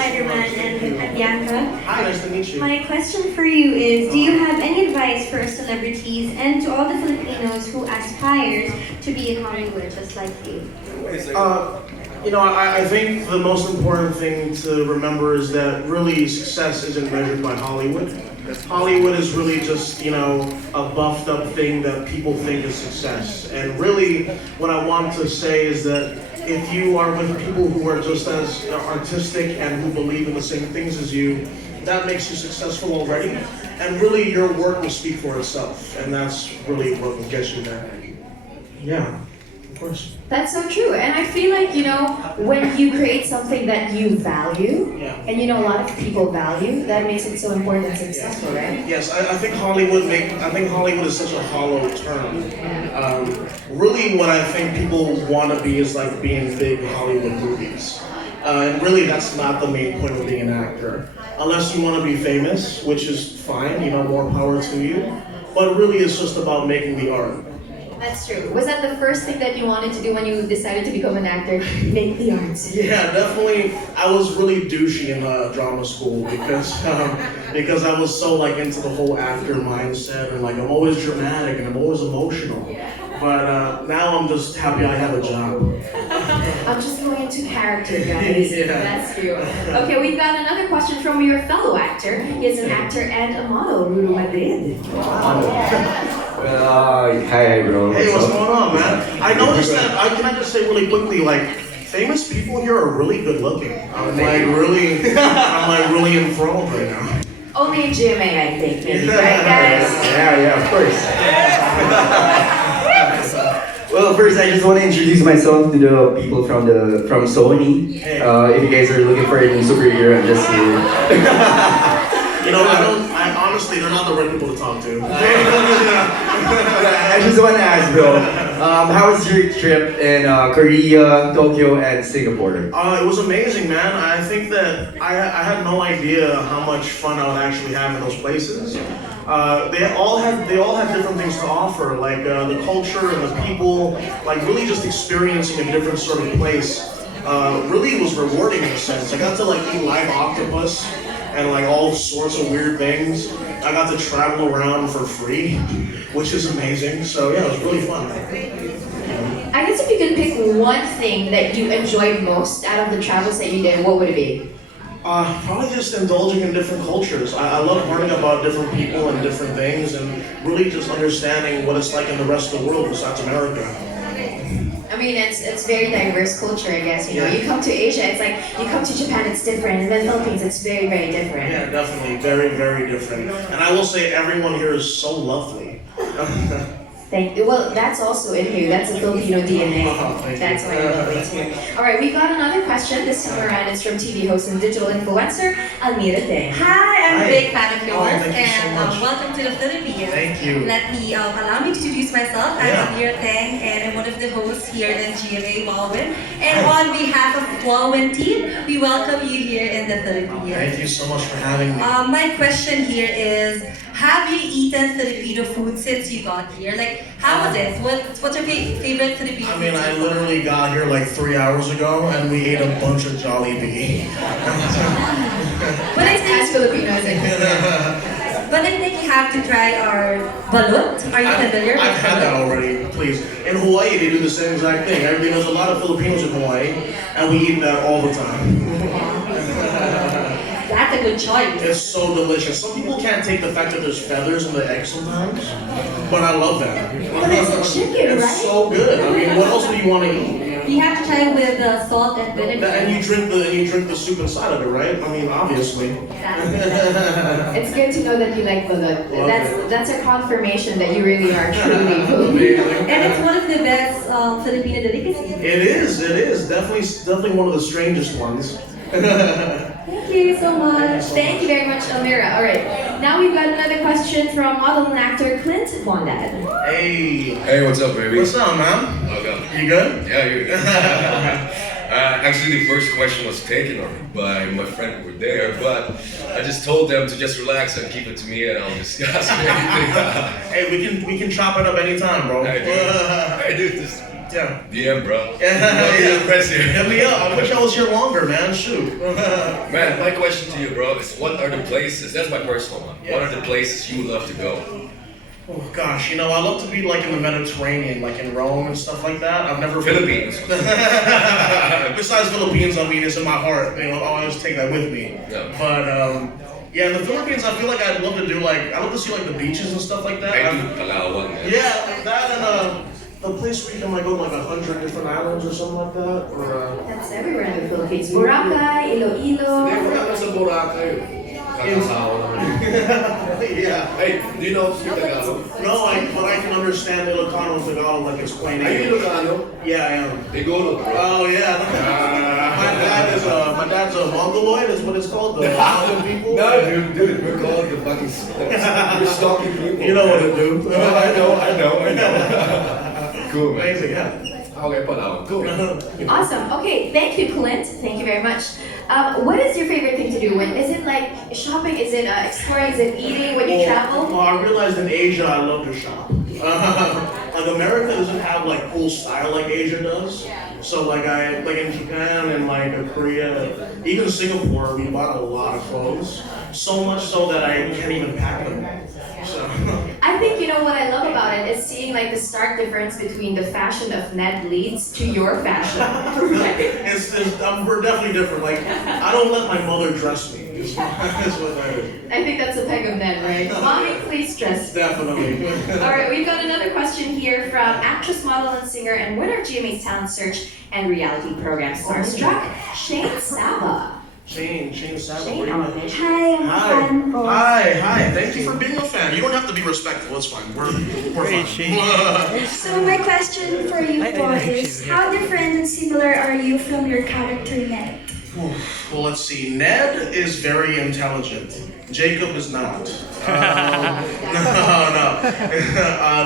Spider-Man, and I'm Bianca. Hi, nice to meet you. My question for you is, do you have any advice for celebrities and to all the Filipinos who aspire to be in Hollywood just like you? I think the most important thing to remember is that really success isn't measured by Hollywood. Hollywood is really just, a buffed up thing that people think is success. And really, what I want to say is that if you are with people who are just as artistic and who believe in the same things as you, that makes you successful already. And really, your work will speak for itself. And that's really what will get you there. Yeah, of course. That's so true. And I feel like, when you create something that you value, Yeah. and a lot of people value, that makes it so important and successful, right? Yes, I think Hollywood is such a hollow term. Really, what I think people want to be is like being big Hollywood movies. And really, that's not the main point of being an actor. Unless you want to be famous, which is fine, more power to you. But really, it's just about making the art. That's true. Was that the first thing that you wanted to do when you decided to become an actor? Make the arts. Yeah, definitely. I was really douchey in drama school because I was so into the whole actor mindset and I'm always dramatic and I'm always emotional. But now I'm just happy I have a job. I'm just going into character, guys. Yeah. That's true. Okay, we've got another question from your fellow actor. He is an actor and a model, Rudo Madrid. Hi bro. Hey, what's going on, man? I noticed that. Can I just say really quickly, famous people here are really good looking. I'm really enthralled right now. Only in GMA, I think, maybe, right, guys? Yeah, of course. Well, first I just want to introduce myself to the people from Sony. If you guys are looking for any superhero, I'm just here. I honestly, they're not the right people to talk to. I just want to ask, bro, how was your trip in Korea, Tokyo, and Singapore? It was amazing, man. I think that I had no idea how much fun I would actually have in those places. They all have different things to offer, the culture and the people, really just experiencing a different sort of place. Really was rewarding in a sense. I got to eat live octopus and all sorts of weird things. I got to travel around for free, which is amazing. So yeah, it was really fun. I guess if you could pick one thing that you enjoyed most out of the travels that you did, what would it be? Probably just indulging in different cultures. I love learning about different people and different things and really just understanding what it's like in the rest of the world besides America. I mean, it's very diverse culture, I guess. You come to Asia, it's like you come to Japan, it's different, and then Philippines, it's very, very different. Yeah, definitely, very, very different. And I will say, everyone here is so lovely. Thank you. Well, that's also in you. That's a Filipino DNA. That's why you're lovely too. All right, we've got another question. This time around, it's from TV host and digital influencer Almira Teng. Hi, I'm a big fan of yours, thank you so much. welcome to the Philippines. Thank you. Allow me to introduce myself. I'm Almira Teng, and I'm one of the hosts here in GMA Walwin. And on behalf of Walwin team, we welcome you here in the Philippines. Thank you so much for having me. My question here is, have you eaten Filipino food since you got here? How was it? What's your favorite Filipino food? I mean, I literally got here 3 hours ago, and we ate a bunch of Jollibee. But I think As Filipinos, But I think you have to try our balut. Are you familiar with I've had that already, please. In Hawaii, they do the same exact thing. There's a lot of Filipinos in Hawaii, and we eat that all the time. That's a good choice. It's so delicious. Some people can't take the fact that there's feathers in the egg sometimes, but I love that. But it's chicken, It's right? so good. I mean, what else do you want to eat? You have to try with salt and vinegar. And you drink the soup inside of it, right? I mean, obviously. It's good to know that you like balut. That's a confirmation that you really are truly Filipino. And it's one of the best Filipino delicacies. It is. Definitely one of the strangest ones. Thank you so much. Thank you very much, Almira. All right, now we've got another question from model and actor Clint Bondad. Hey. Hey, what's up, baby? What's up, man? Okay. You good? Yeah, you're good. Actually, the first question was taken by my friend who were there, but I just told them to just relax and keep it to me, and I'll discuss anything. Hey, we can chop it up anytime, bro. I do. Just Yeah. DM, bro. Yeah. Impressive. Hit me up. I wish I was here longer, man. Shoot. Man, my question to you, bro, is what are the places, that's my personal one, Yeah. what are the places you would love to go? Oh gosh, I love to be like in the Mediterranean, like in Rome and stuff like that. I've never been. Philippines. Besides Philippines, it's in my heart. I'll always take that with me. Yeah. But yeah, in the Philippines, I feel like I'd love to do I love to see like the beaches and stuff like that. I do Palawan, man. Yeah, like that and the place where you can go to 100 different islands or something like that. Or That's everywhere in the Philippines. Boracay, Iloilo. Sa Boracay. yeah. Hey, do you know Tagalog? No, but I can understand Ilocano and Tagalog like it's plain Are you English. Ilocano? Yeah, I am. Igolo, bro. Oh yeah. My dad's a Mongoloid, is what it's called. The Mongol people. No, dude, we're called the fucking we're stalking people. You know what to do. I know. Cool, man. Amazing, yeah. Okay, Palawan. Cool. Awesome. Okay, thank you, Clint. Thank you very much. What is your favorite thing to do? Is it like shopping? Is it exploring? Is it eating when you travel? Well, I realized in Asia I love to shop. Like America doesn't have cool style like Asia does. So like in Japan and Korea, even Singapore, we bought a lot of clothes. So much so that I can't even pack them. So I think what I love about it is seeing the stark difference between the fashion of Ned Leeds to your fashion. we're definitely different. I don't let my mother dress me. Is what that is. I think that's a peg of Ned, right? Mommy, please dress. Definitely. All right, we've got another question here from actress, model, and singer, and winner of GMA's Talent Search and reality program Starstruck, Shane Saba. Shane Saba. Shane, what do you want? Hi, I'm a fan of... Hi. Thank you for being a fan. You don't have to be respectful. It's fine. We're fine. So my question for you both is, how different and similar are you from your character Ned? Well, let's see. Ned is very intelligent. Jacob is not.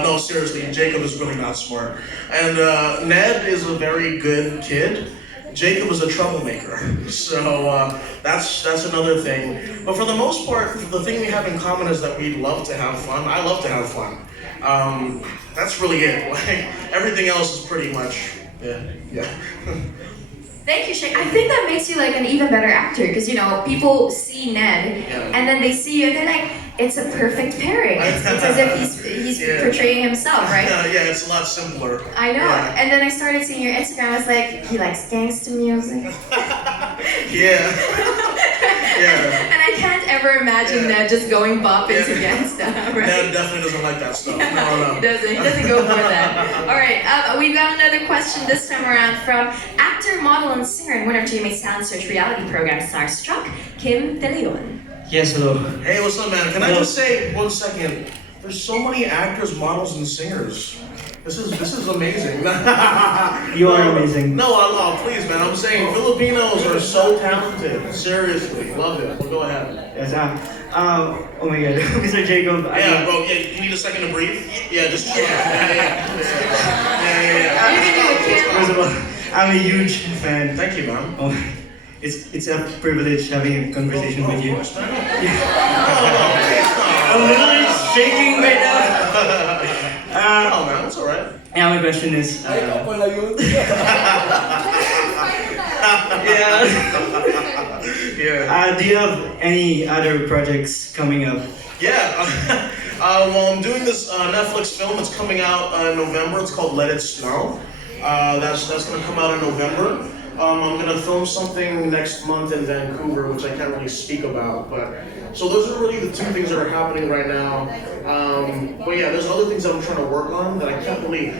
No, seriously. Jacob is really not smart. And Ned is a very good kid. Jacob is a troublemaker, so that's another thing. But for the most part, the thing we have in common is that we love to have fun. I love to have fun. That's really it. Everything else is pretty much, yeah. Thank you, Shane. I think that makes you an even better actor because people see Ned and then they see you and they're like, it's a perfect pairing. It's as if he's portraying himself, right? Yeah, it's a lot simpler. I know. Yeah. And then I started seeing your Instagram. I was like, he likes gangster music. Yeah. And I can't ever imagine Ned just going bopping to gangsta, right? Ned definitely doesn't like that stuff. No. He doesn't go for that. All right, we've got another question this time around from actor, model, and singer and winner of GMA's Talent Search reality program Starstruck, Kim De Leon. Yes, hello. Hey, what's up, man? Can I just say 1 second? There's so many actors, models, and singers. This is amazing. You are amazing. No, please, man. I'm saying Filipinos are so talented. Seriously, love it. Well, go ahead. Yes, oh my god, Mr. Jacob. Yeah, bro. Yeah, you need a second to breathe. Yeah, just chill. Yeah. First of all, I'm a huge fan. Thank you, man. Oh, it's a privilege having a conversation with you. Of course, man. I'm literally shaking right now. Oh man, that's alright. Yeah, my question is. Yeah. Do you have any other projects coming up? Yeah. Well, I'm doing this Netflix film. It's coming out in November. It's called Let It Snow. That's gonna come out in November. I'm gonna film something next month in Vancouver, which I can't really speak about, but so those are really the two things that are happening right now. But yeah, there's other things that I'm trying to work on that I can't really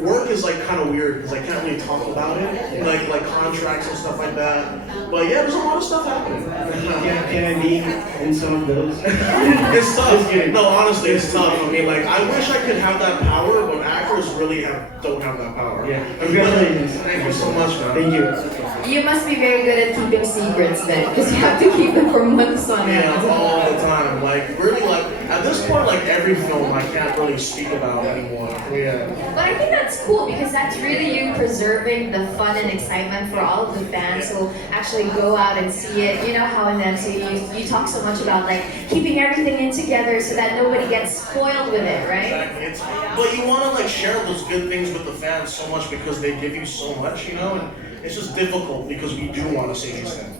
work is kind of weird because I can't really talk about it, like contracts and stuff like that. But yeah, there's a lot of stuff happening. Can I be in some of those? It's tough. No, honestly, it's tough. I mean, I wish I could have that power, but actors really don't have that power. Yeah. Congratulations. Thank you so much, man. Thank you. You must be very good at keeping secrets then, because you have to keep them for months on end. Yeah, all the time. Like, really, like, at this point, like, every film I can't really speak about anymore. Yeah. But I think that's cool because that's really you preserving the fun and excitement for all of the fans who actually go out and see it. You know how in MCU you talk so much about like keeping everything in together so that nobody gets spoiled with it, right? Exactly. But you want to like share those good things with the fans so much because they give you so much, you know? And it's just difficult because we do want to see these things.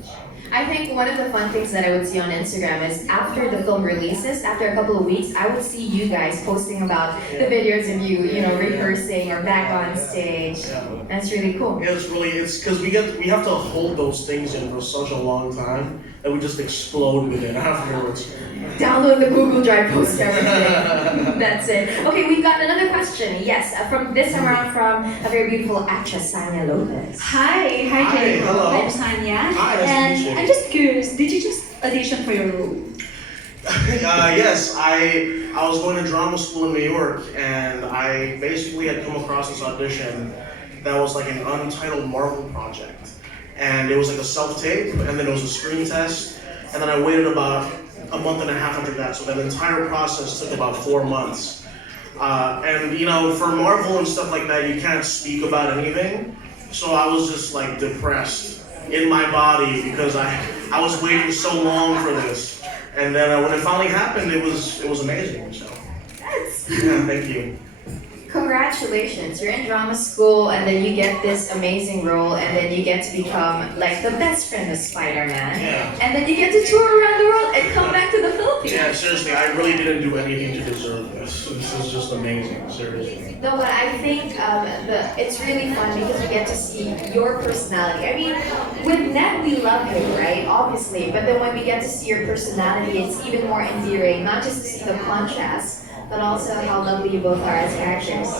I think one of the fun things that I would see on Instagram is after the film releases, after a couple of weeks, I would see you guys posting about the videos of you know, rehearsing or back on stage. That's really cool. Yeah, it's because we have to hold those things in for such a long time that we just explode with it afterwards. Download the Google Drive, post everything. That's it. Okay, we've got another question. Yes, from this time around from a very beautiful actress, Sanya Lopez. Hi, Hi, Jacob. hello. I'm Sanya. Hi, nice to and meet you. I'm just curious, did you just audition for your role? Yes, I was going to drama school in New York, and I basically had come across this audition that was like an untitled Marvel project. And it was like a self-tape, and then it was a screen test, and then I waited about a month and a half after that, so that entire process took about 4 months. And you know, for Marvel and stuff like that, you can't speak about anything, so I was just like depressed in my body because I was waiting so long for this. And then when it finally happened, it was amazing, so. Yeah, thank you. Congratulations, you're in drama school and then you get this amazing role and then you get to become like the best friend of Spider-Man. Yeah. And then you get to tour around the world and come back to the Philippines. Yeah, seriously, I really didn't do anything to deserve this. This is just amazing, seriously. No, but I think it's really fun because we get to see your personality. I mean, with Ned, we love you, right? Obviously. But then when we get to see your personality, it's even more endearing. Not just to see the contrast, but also how lovely you both are as characters.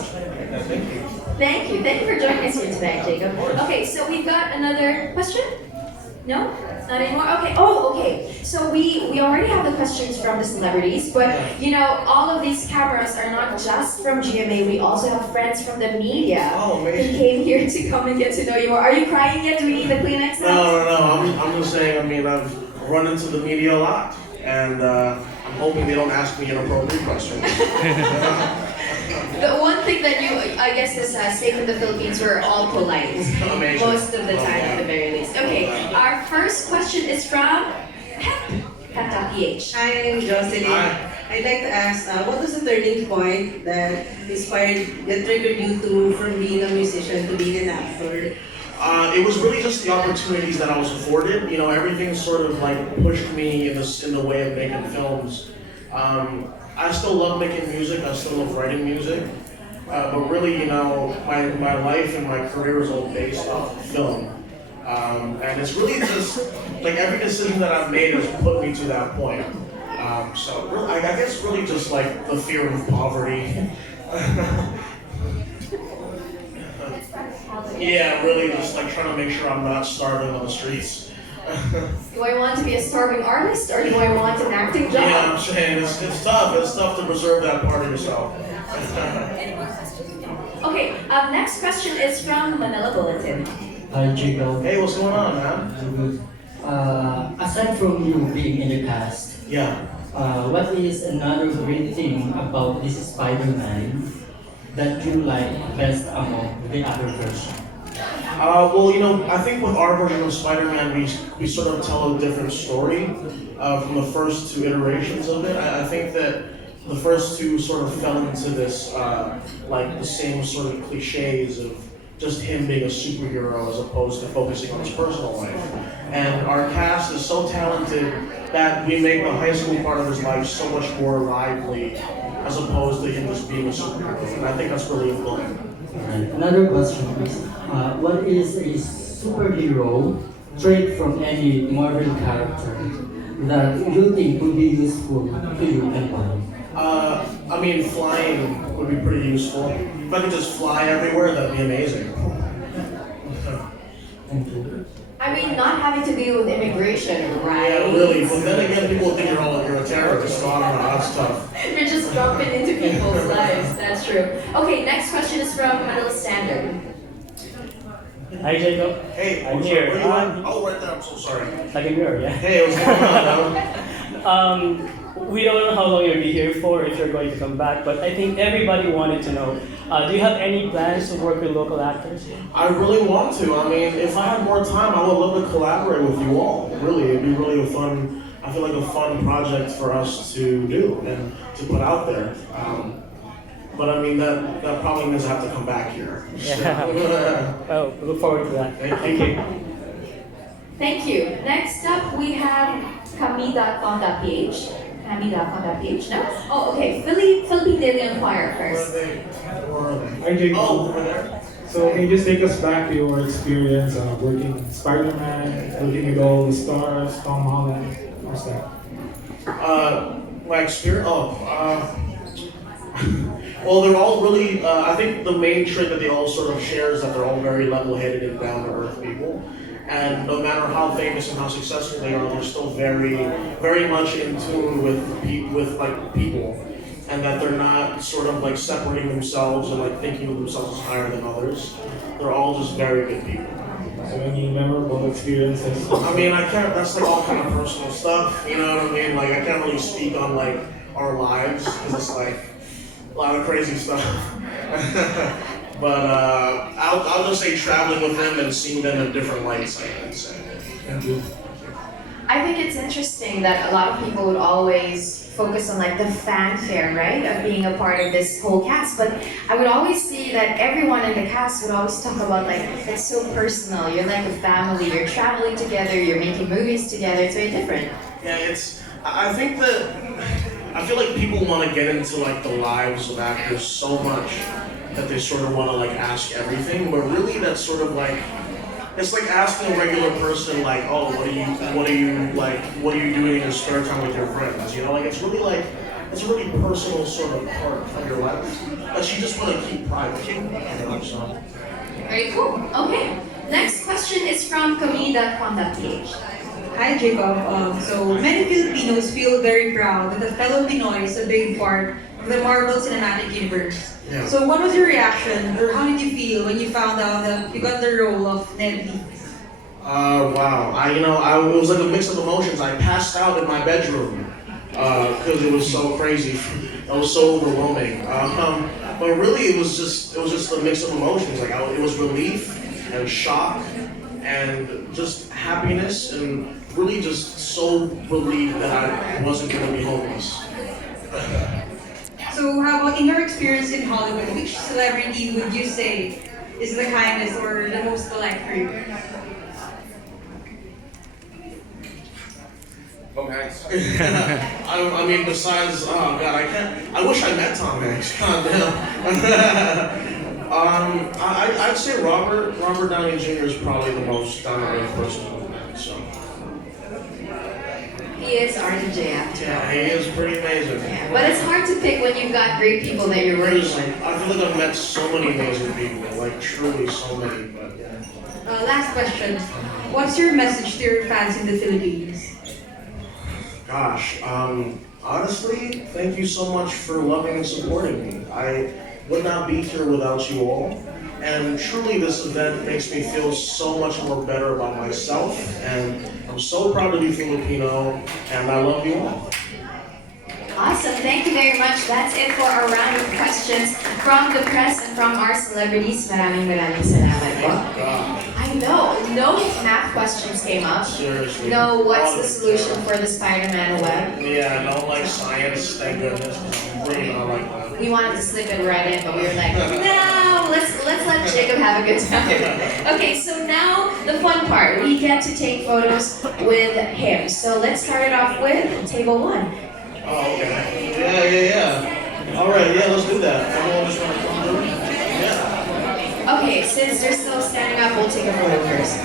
Thank you. Thank you. Thank you for joining us here tonight, Jacob. Okay, so we've got another question? No? Not anymore? Okay. Oh, okay. So we already have the questions from the celebrities, but you know, all of these cameras are not just from GMA. We also have friends from the media Oh, who amazing. came here to come and get to know you more. Are you crying yet? Do we need the Kleenex? No. I'm just saying. I mean, I've run into the media a lot, and I'm hoping they don't ask me inappropriate questions. The one thing that you, I guess, is safe in the Philippines, we're all polite. Amazing. Most of the time, at the very least. Okay, our first question is from Pep.ph. Hi, I'm Jocelyn. Hi. I'd like to ask, what was the turning point that triggered you from being a musician to being an actor? It was really just the opportunities that I was afforded. You know, everything sort of like pushed me in the way of making films. I still love making music. I still love writing music. But really, you know, my life and my career is all based off of film. And it's really just like every decision that I've made has put me to that point. So really, I guess really just like the fear of poverty. Yeah, really just like trying to make sure I'm not starving on the streets. Do I want to be a starving artist or do I want an acting job? Yeah, I'm saying it's tough. It's tough to preserve that part of yourself. Okay, next question is from Manila Bulletin. Hi, Jacob. Hey, what's going on, man? Aside from you being in the cast, Yeah. what is another great thing about this Spider-Man that you like best among the other version? Well, you know, I think with our version of Spider-Man, we sort of tell a different story from the first two iterations of it. I think that the first two sort of fell into this, like the same sort of cliches of just him being a superhero as opposed to focusing on his personal life. And our cast is so talented that we make the high school part of his life so much more lively as opposed to him just being a superhero. And I think that's really important. Alright, another question please. What is a superhero trait from any Marvel character that you think would be useful to you and why? I mean, flying would be pretty useful. If I could just fly everywhere, that'd be amazing. Thank you. I mean, not having to deal with immigration, right? Yeah, really. But then again, people think you're a terrorist, so I don't know, that's tough. You're just jumping into people's lives. That's true. Okay, next question is from Manila Standard. Hi, Jacob. Hey, I'm what's up? here. Where you at? Oh, right there. I'm so sorry. Like a mirror, yeah. Hey, what's going on, man? We don't know how long you'll be here for, if you're going to come back, but I think everybody wanted to know. Do you have any plans to work with local actors? I really want to. I mean, if I had more time, I would love to collaborate with you all. Really, it'd be really a fun. I feel like a fun project for us to do and to put out there. But I mean, that probably means I have to come back here. Yeah. Oh, look forward to that. Thank you. Thank you. Next up, we have Kami.com.ph. Kami.com.ph, no? Oh, okay. Philippine Daily Inquirer first. Where are they? Hi, Jacob. Oh, over there. So can you just take us back to your experience working with Spider-Man, working with all the stars, Tom Holland, what's that? My experience. Well, they're all really. I think the main trait that they all sort of share is that they're all very level-headed and down-to-earth people. And no matter how famous and how successful they are, they're still very, very much in tune with like people, and that they're not sort of like separating themselves and like thinking of themselves as higher than others. They're all just very good people. So any memorable experiences? I mean, I can't. That's like all kind of personal stuff. You know what I mean? Like I can't really speak on like our lives because it's like a lot of crazy stuff. But I'll just say traveling with them and seeing them in different lights. I'd say. Thank you. I think it's interesting that a lot of people would always focus on like the fanfare, right, of being a part of this whole cast. But I would always see that everyone in the cast would always talk about like it's so personal. You're like a family. You're traveling together. You're making movies together. It's very different. Yeah, it's. I think that I feel like people want to get into like the lives of actors so much that they sort of want to like ask everything, but really that's sort of like it's like asking a regular person like, oh, what are you doing in your spare time with your friends? You know, like it's a really personal sort of part of your life that you just want to keep private. You know, so. Very cool. Okay. Next question is from Kami.com.ph. Hi, Jacob. So many Filipinos feel very proud that a fellow Pinoy is a big part of the Marvel Cinematic Universe. Yeah. So what was your reaction, or how did you feel when you found out that you got the role of Ned Leeds? Wow. It was like a mix of emotions. I passed out in my bedroom because it was so crazy. It was so overwhelming. But really, it was just a mix of emotions. Like it was relief and shock and just happiness and really just so relieved that I wasn't going to be homeless. So how about in your experience in Hollywood, which celebrity would you say is the kindest or the most polite for you? Tom Hanks. I mean, besides, oh god, I wish I met Tom Hanks. God damn. I'd say Robert Downey Jr. is probably the most down-to-earth person I've met. So. He is RDJ after all. Yeah, he is pretty amazing. Yeah, but it's hard to pick when you've got great people that you're working with. I feel like I've met so many amazing people, like truly so many. But yeah. Last question. What's your message to your fans in the Philippines? Gosh, honestly, thank you so much for loving and supporting me. I would not be here without you all. And truly, this event makes me feel so much more better about myself. And I'm so proud to be Filipino, and I love you all. Awesome. Thank you very much. That's it for our round of questions from the press and from our celebrities. Maraming salamat po. I know. No math questions came up. Seriously. No, what's the solution for the Spider-Man web? Yeah, no like science, thank goodness. I'm really not like that. We wanted to slip it right in, but we were like, no, let's let Jacob have a good time. Okay, so now the fun part. We get to take photos with him. So let's start it off with table one. Oh, okay. Yeah. All right, yeah, let's do that. Everyone just want to come through? Yeah. Okay, since they're still standing up, we'll take a photo first.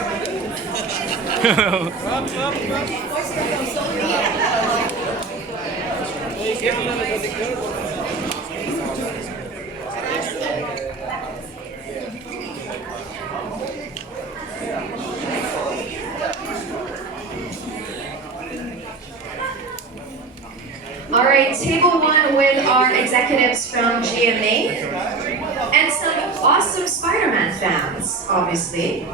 All right, table one with our executives from GMA. And some awesome Spider-Man fans, obviously.